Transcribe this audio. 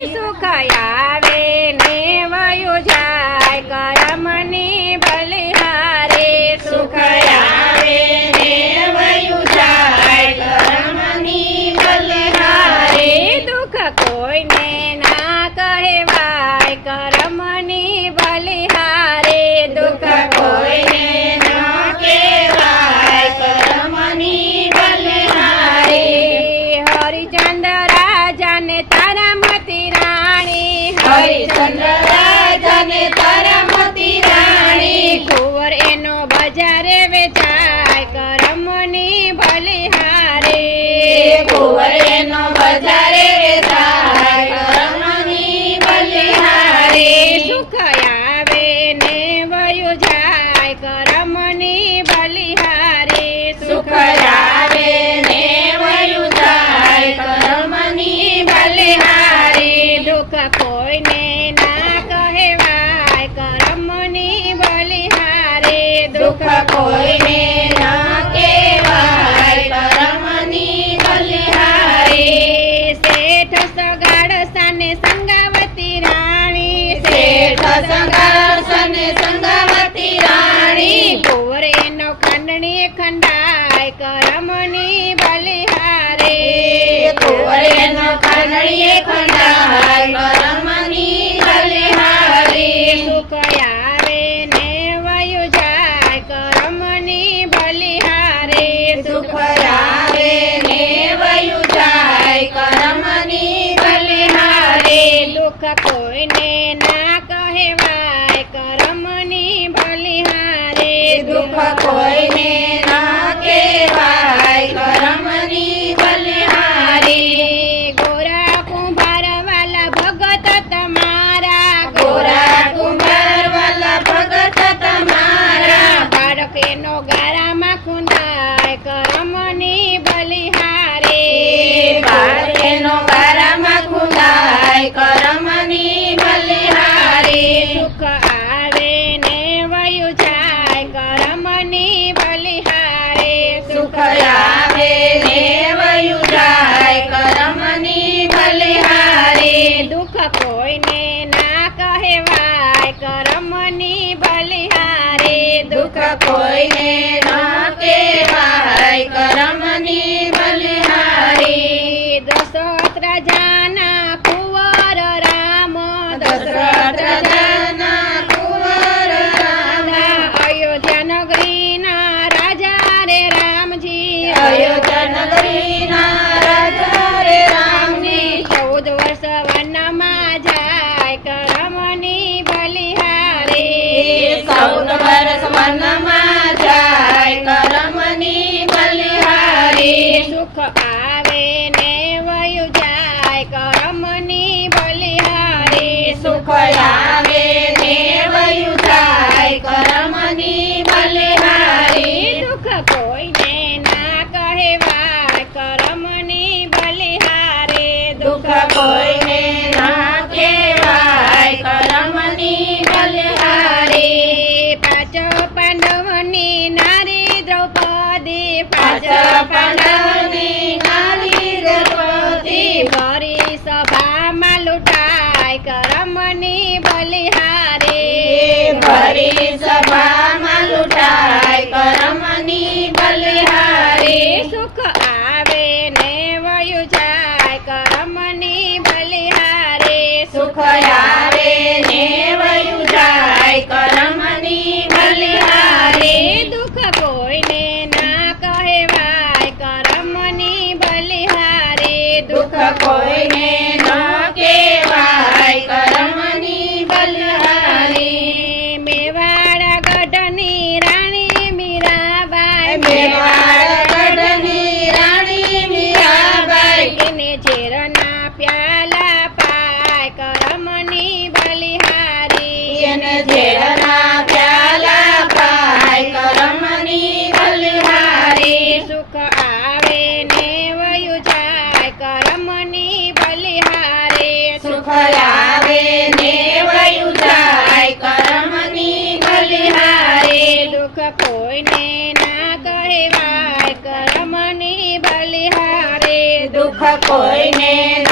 સુખ ને વયું જાય, કરમની બલિહારે સુખ આવે ને વયું જાય, કરમની બલિહારે દુઃખ કોઈને કોઈને ના કહેવાય, કરમની બલિહારે દુઃખ કોઈને ના કહેવાય, કરમની બલિહારે શેઠ સગાડ સને સંગાવતી રાણી, શેઠ સગાડ સને સંગાવતી રાણી. એનો ખંડણી ખંડાય, કરમની દુઃખ કોઈને ના કહેવાય કરમની બલિહારે દુઃખ કોઈને ના કહેવાય કરમની બલિહારે ગોરા કુંભાર વાલા ભગત તમારા ગોરા કુંભાર વાલા ભગત તમારા બાળક કોઈને ના કહેવાય કરમની બલિહારે દુઃખ કોઈને ચૌદ સ્વર્ણમાં જાય કરમની બલિહારે. સુખ આવે ને વયુ જાય કરમની બલિહારે. સુખ ભરી સભામાં લૂંટાય કરમની બલિહારે ભરી સભામાં લૂંટાય કરમની બલિહારે સુખ આવે ને વયું જાય કરમની બલિહારે સુખ આવે ને कोई ने કોઈને